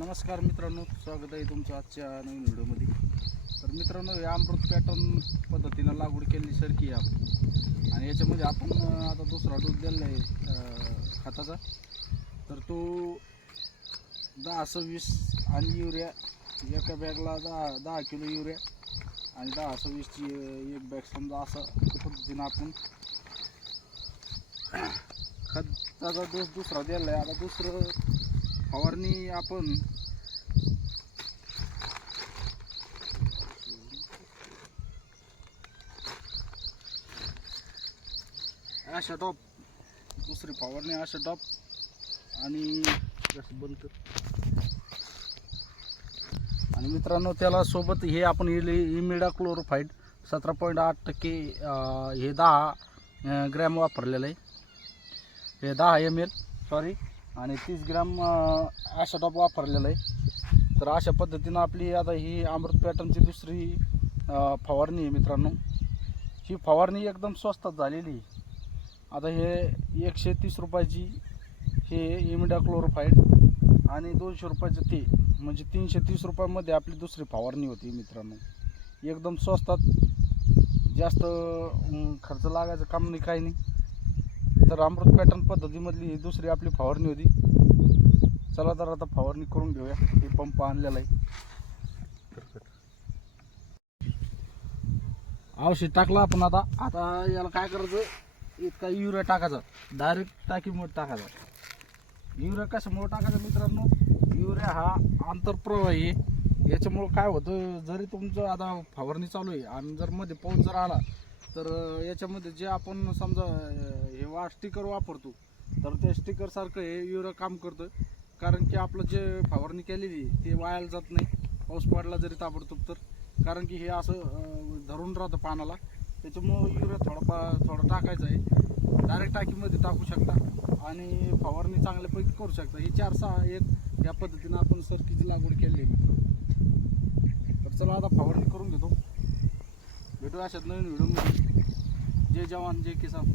नमस्कार मित्रांनो, स्वागत आहे तुमचं आजच्या नवीन व्हिडिओमध्ये. तर मित्रांनो, या अमृत पॅटर्न पद्धतीनं लागवड केली सरकी आहे आणि याच्यामध्ये आपण आता दुसरा डोस दिला आहे खताचा. तर तो 10-20 आणि युरिया, एका बॅगला 10 किलो युरिया आणि 10-20ची एक बॅग समजा, असं पद्धतीनं आपण खताचा डोस दुसरा दिला आहे. आता दुसरं फवारणी आपण अशा टॉप, दुसरी फवारणी अशा टॉप आणि जसं बनतं. आणि मित्रांनो, त्याला सोबत हे आपण इमिडाक्लोरोफाइड 17.8% हे 10 ग्रॅम वापरलेलं आहे. हे 10 ml सॉरी, आणि 30 ग्रॅम अशा टॉप वापरलेलं आहे. तर अशा पद्धतीनं आपली आता ही अमृत पॅटर्नची दुसरी फवारणी आहे मित्रांनो. ही फवारणी एकदम स्वस्तात झालेली आहे. आता हे 130 रुपयाची हे इमिडाक्लोरोफाइड आणि 200 रुपयाचं ते, म्हणजे 330 रुपयामध्ये आपली दुसरी फवारणी होती मित्रांनो. एकदम स्वस्तात, जास्त खर्च लागायचं काम नाही, काही नाही. तर अमृत पॅटर्न पद्धतीमधली दुसरी आपली फवारणी होती. चला तर आता फवारणी करून घेऊया. हे पंप आणलेला आहे. औषध टाकलं आपण. आता याला काय करायचं, इतका युरिया टाकायचा, डायरेक्ट टाकीमुळे टाकायचा. युरिया कशामुळे टाकायचा मित्रांनो, युरिया हा आंतरप्रवाही आहे. याच्यामुळं काय होतं, जरी तुमचं आता फवारणी चालू आहे आणि जर मध्ये पाऊस जर आला तर याच्यामध्ये जे आपण समजा हे स्टिकर वापरतो, तर त्या स्टिकरसारखं हे युरिया काम करतं. कारण की आपलं जे फवारणी केलेली ते वायाला जात नाही, पाऊस पडला जरी ताबडतोब तर. कारण की हे असं धरून राहतं पानाला, त्याच्यामुळं युरिया थोडा टाकायचा आहे. डायरेक्ट टाकीमध्ये टाकू शकता आणि फवारणी चांगल्यापैकी करू शकता. ही 4-6 या पद्धतीनं आपण सरकीची लागवड केली आहे मित्रांनो. तर चला आता फवारणी करून घेतो. भेटू अशात नवीन व्हिडिओमध्ये. जय जवान जय किसान.